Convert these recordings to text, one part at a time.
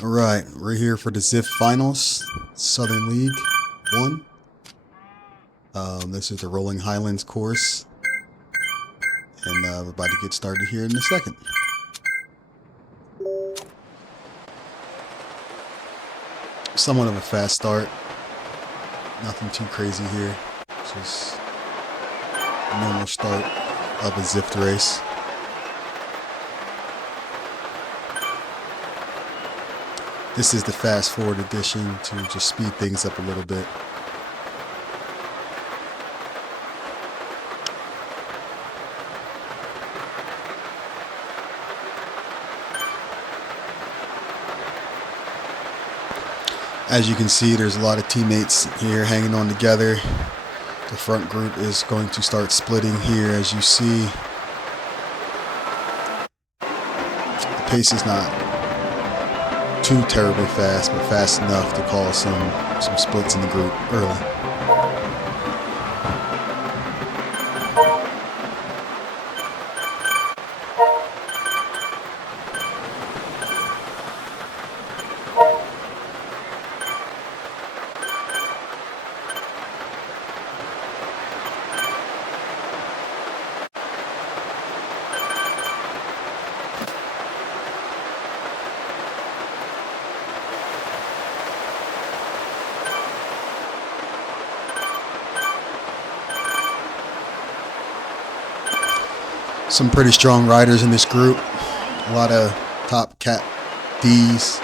All right, we're here for the Zwift Finals, Southern League 1. This is the Rolling Highlands course, and we're about to get started here in a second. Somewhat of a fast start, nothing too crazy here, just a normal start of a Zwift race. This is the fast forward edition to just speed things up a little bit. As you can see, there's a lot of teammates here hanging on together. The front group is going to start splitting here, as you see. The pace is not too terribly fast, but fast enough to cause some splits in the group early. Some pretty strong riders in this group. A lot of top Cat D's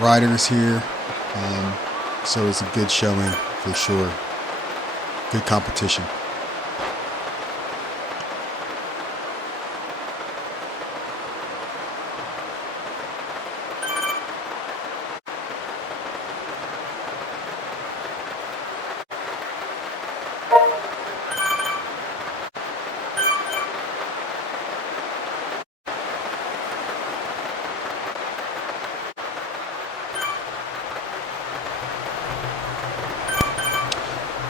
riders here. So it's a good showing for sure. Good competition.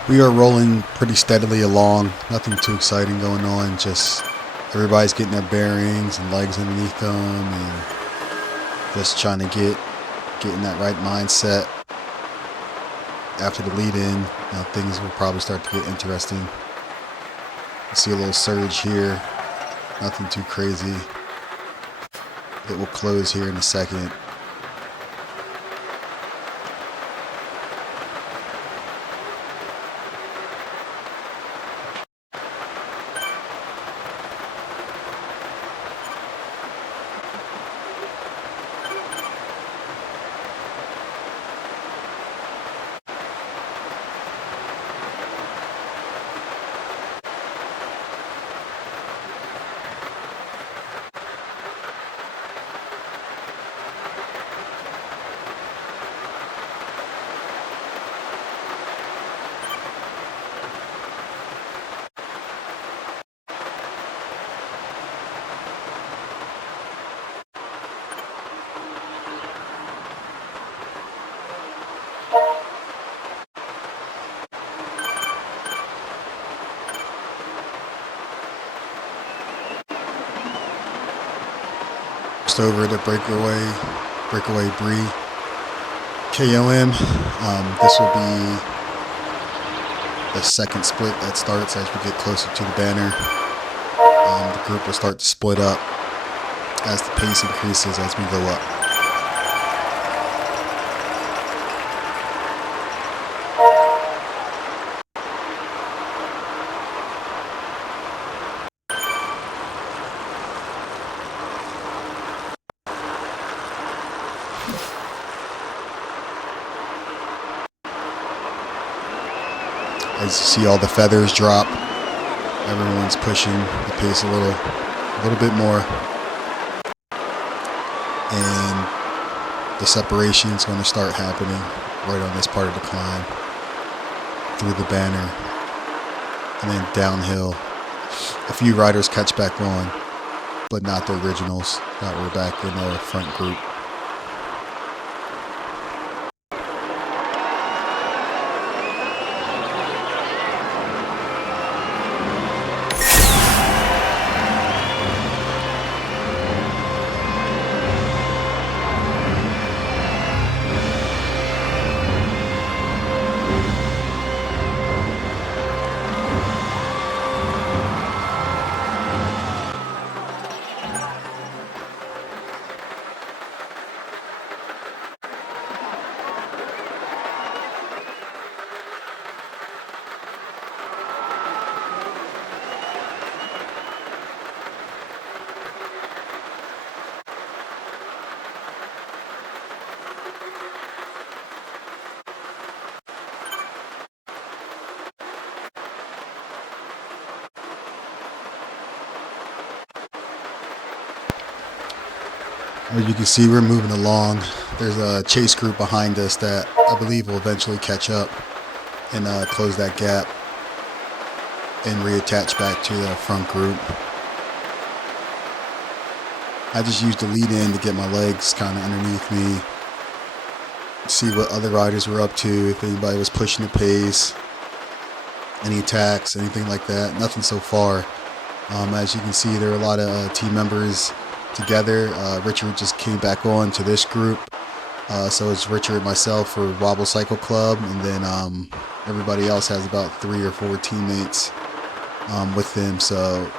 We are rolling pretty steadily along. Nothing too exciting going on. Just everybody's getting their bearings and legs underneath them, and just trying to get in that right mindset. After the lead-in, things will probably start to get interesting. You see a little surge here. Nothing too crazy. It will close here in a second. Over to breakaway Bree KOM. This will be the second split that starts as we get closer to the banner. The group will start to split up as the pace increases as we go up. As you see all the feathers drop, everyone's pushing the pace a little bit more. And the separation is going to start happening right on this part of the climb, through the banner, and then downhill. A few riders catch back on, but not the originals that were back in the front group. As you can see, we're moving along. There's a chase group behind us that I believe will eventually catch up and close that gap and reattach back to the front group. I just used the lead in to get my legs kind of underneath me, see what other riders were up to, if anybody was pushing the pace, any attacks, anything like that. Nothing so far. As you can see, there are a lot of team members together. Richard just came back on to this group. So it's Richard and myself for Wobble Cycle Club, and then everybody else has about 3 or 4 teammates with them. So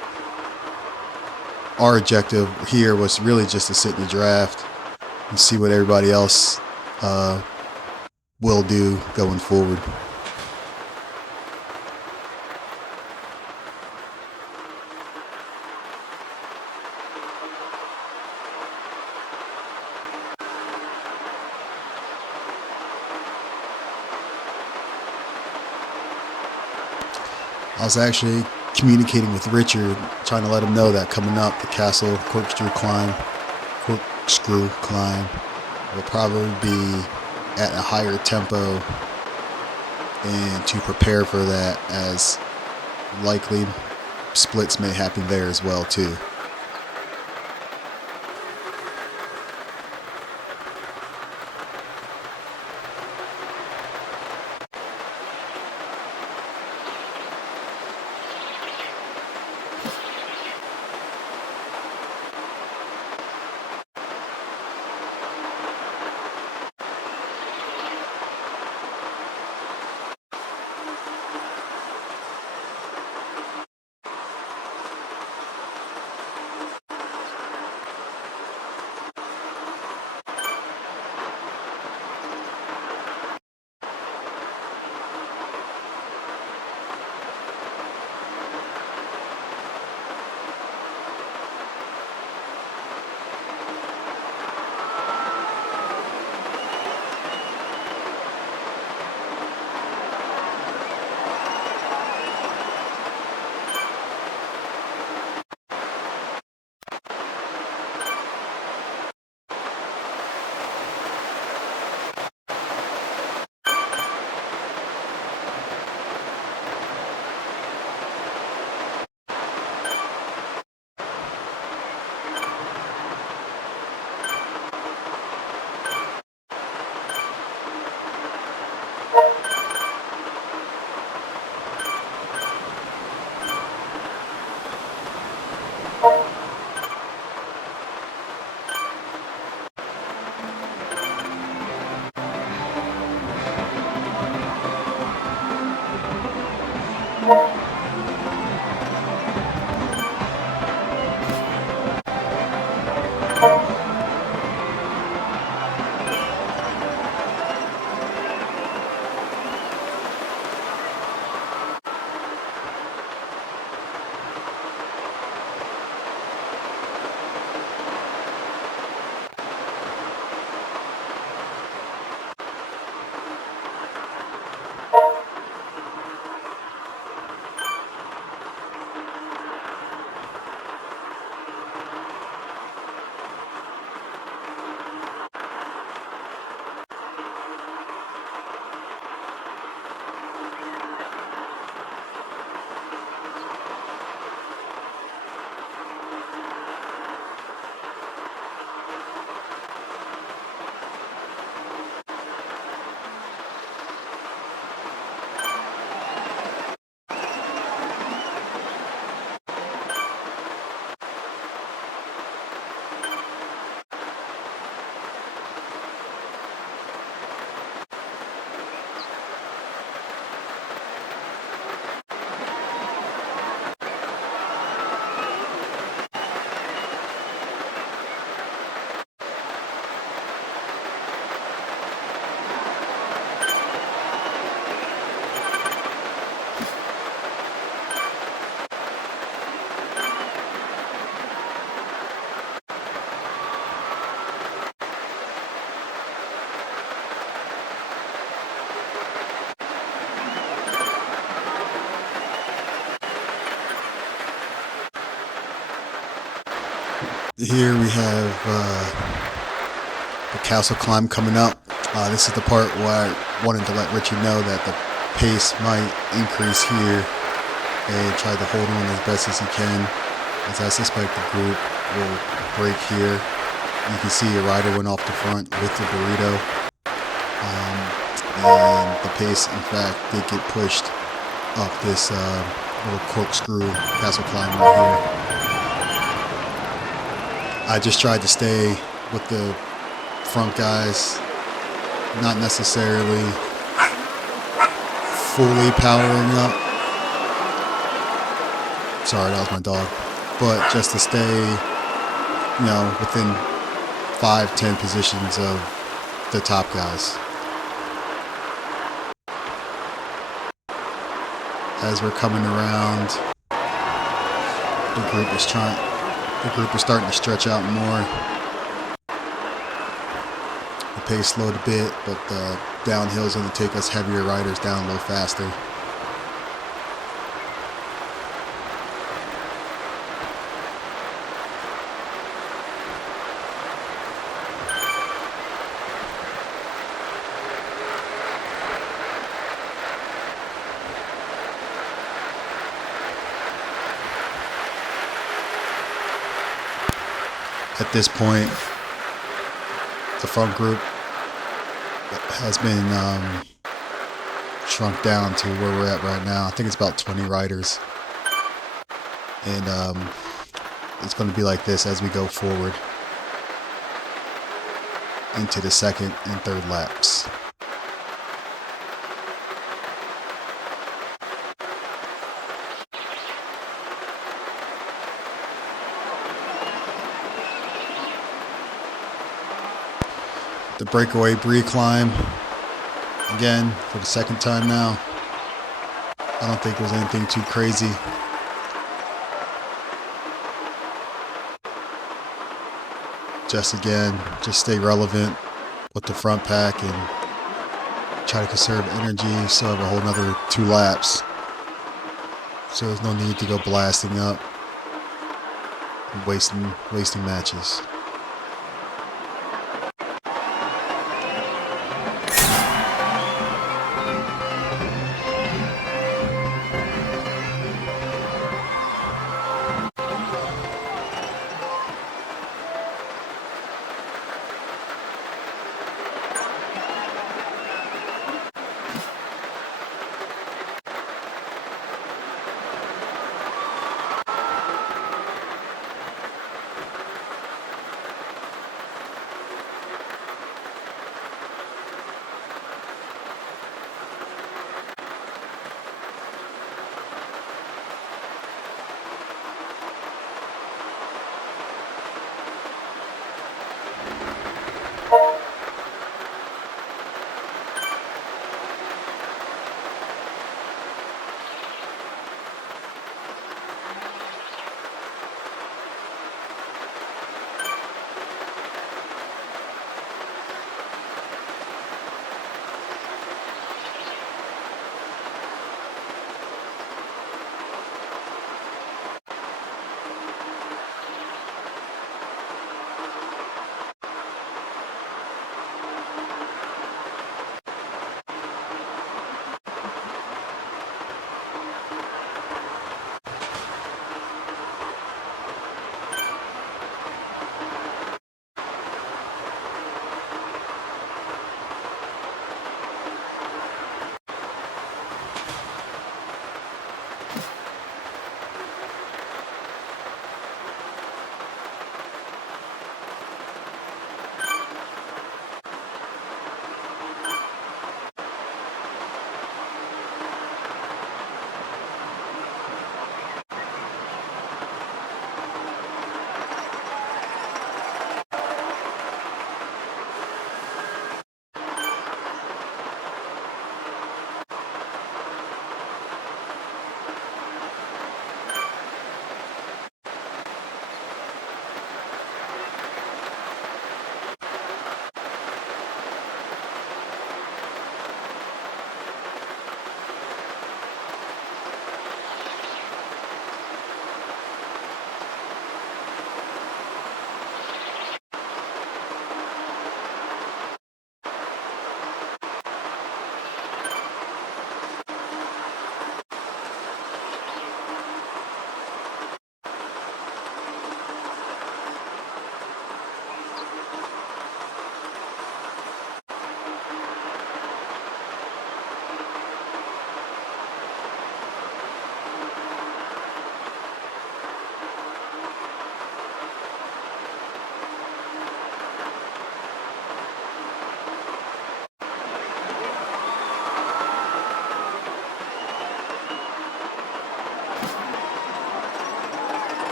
our objective here was really just to sit in the draft and see what everybody else will do going forward. I was actually communicating with Richard, trying to let him know that coming up, the Castle Corkscrew Climb will probably be at a higher tempo, and to prepare for that, as likely splits may happen there as well too. Here we have The castle climb coming up. This is the part where I wanted to let Richie know that the pace might increase here, and try to hold on as best as he can, as I suspect the group will break here. You can see a rider went off the front with the burrito, and the pace, in fact, did get pushed up this little corkscrew castle climb right here. I just tried to stay with the front guys, not necessarily fully powering up. Sorry, that was my dog. But just to stay, within 5-10 positions of the top guys. As we're coming around, the group is starting to stretch out more. The pace slowed a bit, but the downhill is going to take us heavier riders down a little faster. At this point, the front group has been shrunk down to where we're at right now. I think it's about 20 riders. And it's going to be like this as we go forward into the second and third laps. The breakaway Brie climb, again, for the second time now. I don't think it was anything too crazy. Just stay relevant with the front pack and try to conserve energy. Still have a whole nother 2 laps. So there's no need to go blasting up and wasting matches.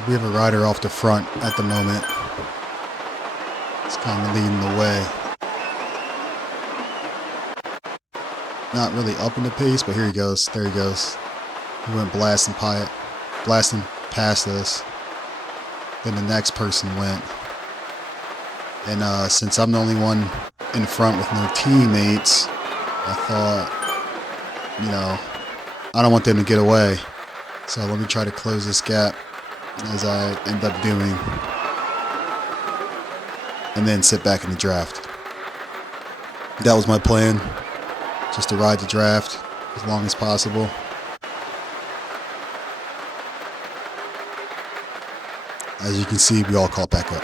So we have a rider off the front at the moment. It's kind of leading the way. Not really up in the pace, but here he goes. There he goes. He went blasting past us. Then the next person went. And since I'm the only one in front with no teammates, I thought, I don't want them to get away. So let me try to close this gap as I end up doing. And then sit back in the draft. That was my plan. Just to ride the draft as long as possible. As you can see, we all caught back up.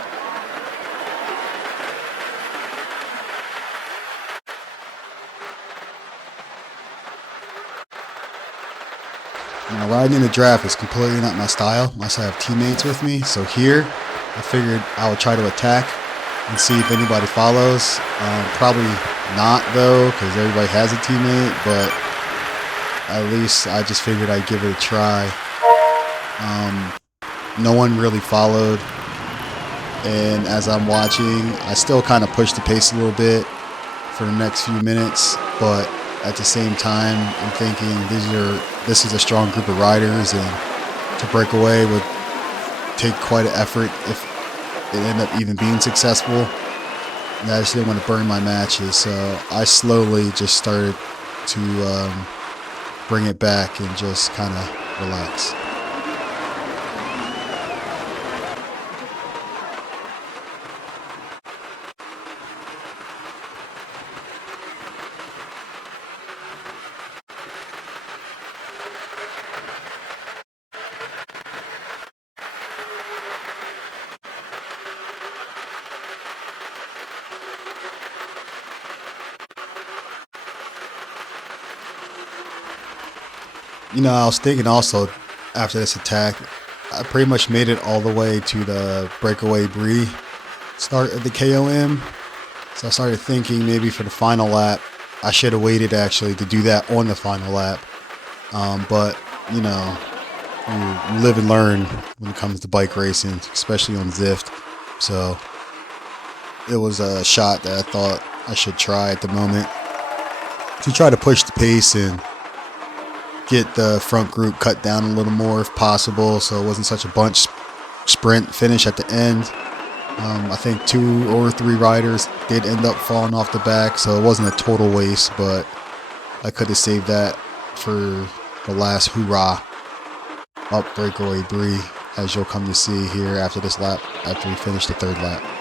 Now, riding in the draft is completely not my style. I also have teammates with me. So here, I figured I would try to attack and see if anybody follows. Probably not, though, because everybody has a teammate. But at least I just figured I'd give it a try. No one really followed. And as I'm watching, I still kind of pushed the pace a little bit for the next few minutes. But at the same time, I'm thinking this is a strong group of riders, and to break away would take quite an effort if it ended up even being successful. And I just didn't want to burn my matches, so I slowly just started to bring it back and just kind of relax. I was thinking also after this attack, I pretty much made it all the way to the breakaway Brie start of the KOM. So I started thinking maybe for the final lap, I should have waited actually to do that on the final lap. But, you live and learn when it comes to bike racing, especially on Zwift. So it was a shot that I thought I should try at the moment to try to push the pace and get the front group cut down a little more if possible, so it wasn't such a bunch sprint finish at the end. I think 2 or 3 riders did end up falling off the back, so it wasn't a total waste, but I could have saved that for the last hoorah up breakaway Brie, as you'll come to see here after this lap, after we finish the 3rd lap.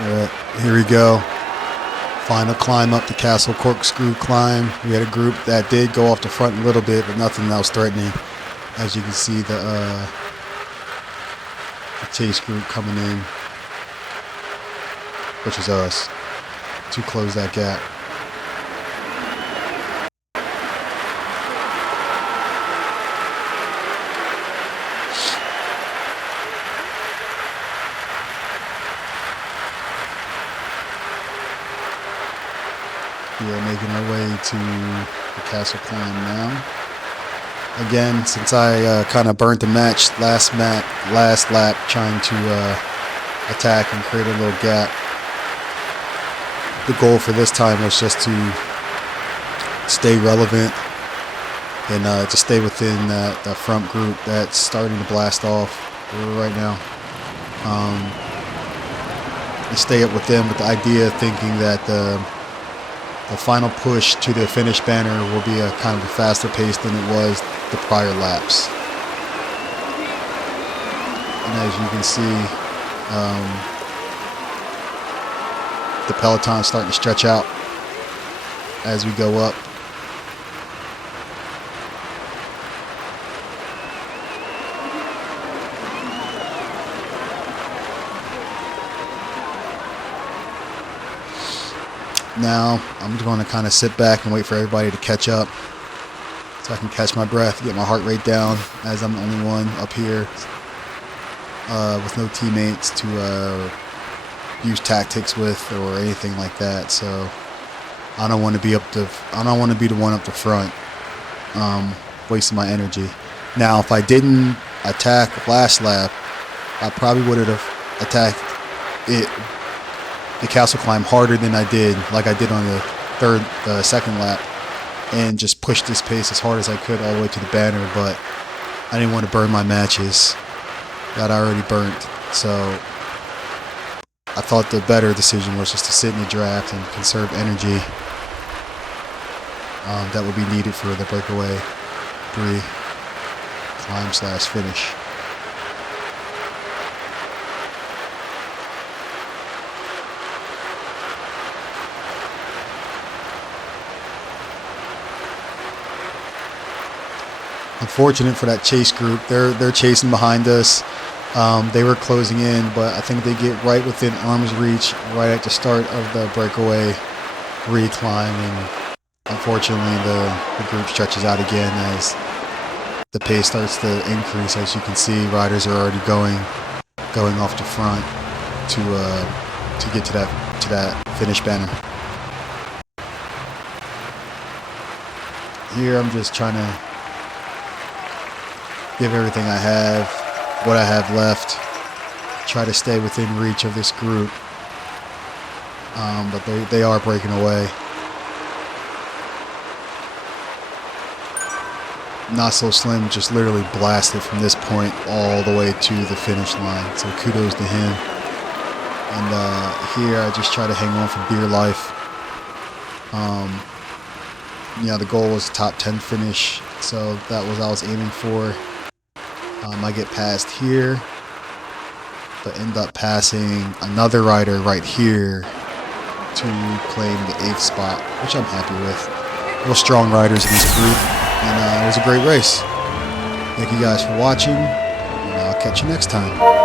Alright, here we go. Final climb up the castle corkscrew climb. We had a group that did go off the front a little bit, but nothing else threatening. As you can see, the chase group coming in, which is us, to close that gap. We are making our way to the castle climb now. Again, since I kind of burnt the match last lap trying to attack and create a little gap, the goal for this time was just to stay relevant and just stay within that front group that's starting to blast off right now. And stay up with them with the idea of thinking that the final push to the finish banner will be a kind of a faster pace than it was the prior laps. And as you can see, the peloton is starting to stretch out as we go up. Now I'm going to kind of sit back and wait for everybody to catch up so I can catch my breath, get my heart rate down, as I'm the only one up here with no teammates to use tactics with or anything like that. So I don't want to be the one up the front, wasting my energy. Now, if I didn't attack last lap, I probably would have attacked the castle climb harder than I did, like I did on the second lap, and just pushed this pace as hard as I could all the way to the banner. But I didn't want to burn my matches that I already burnt, so I thought the better decision was just to sit in the draft and conserve energy that would be needed for the breakaway 3 climb/finish. Unfortunate for that chase group. They're chasing behind us. They were closing in, but I think they get right within arm's reach right at the start of the breakaway reclimb, and unfortunately the group stretches out again as the pace starts to increase. As you can see, riders are already going off the front to get to that finish banner. Here I'm just trying to give everything I have, what I have left, try to stay within reach of this group, but they are breaking away. Not So Slim just literally blasted from this point all the way to the finish line, so kudos to him. And here I just try to hang on for dear life. The goal was a top 10 finish, so that was what I was aiming for. I get past here, but end up passing another rider right here to claim the 8th spot, which I'm happy with. Real strong riders in this group, and it was a great race. Thank you guys for watching, and I'll catch you next time.